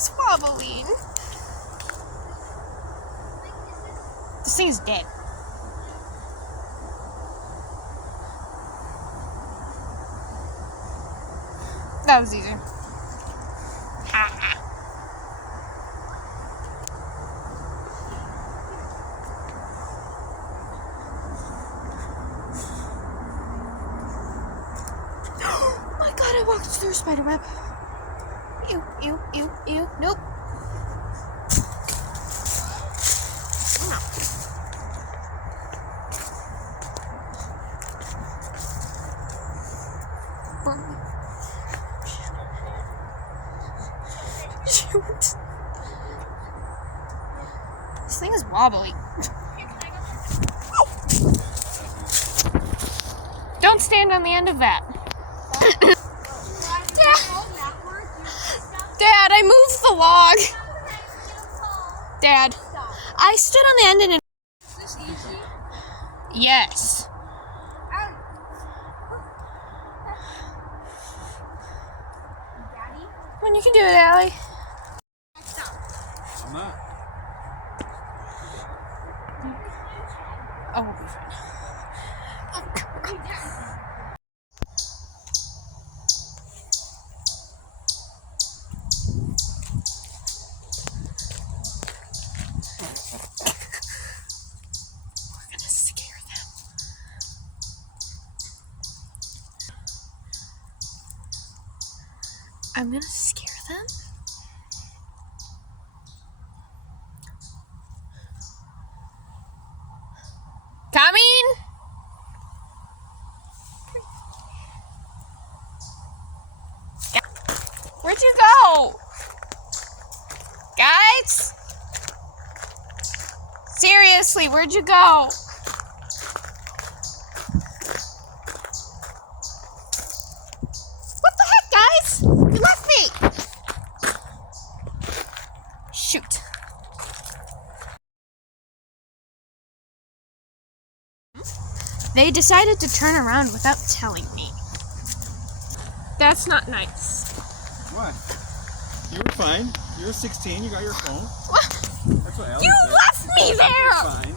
thing's wobbling. This thing is dead. That was easy. Ha. Oh my god, I walked through a spider web. Ew, ew, ew, ew. Nope. Shoot. This thing is wobbly. Don't stand on the end of that. Dad, I moved the log. Dad, I stood on the end and it. Is this easy? Yes. Daddy? When you can do it, Allie. I'm not. Oh, we'll be fine. We're gonna scare them. I'm gonna scare them. Coming! Where'd you go? Guys? Seriously, where'd you go? What the heck, guys? You left me! Shoot. They decided to turn around without telling me. That's not nice. What? You were fine. You were 16. You got your phone. What? That's what Alex You said. left me there! It's fine.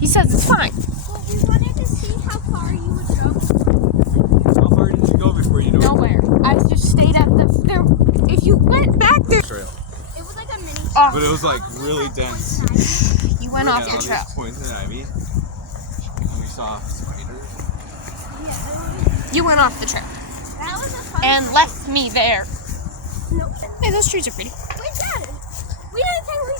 He says it's fine. Well, we wanted to see how far you would go. How far did you go before you knew it? Nowhere. I just stayed at the there. If you went back there, Trail. It was like a mini. oh, But it was like really dense. you went off the trail. Poison ivy. And we saw spiders. Yeah, You went off the trail that was a fun and left me there. Nope. Hey, those trees are pretty. Wait, Dad. We didn't think we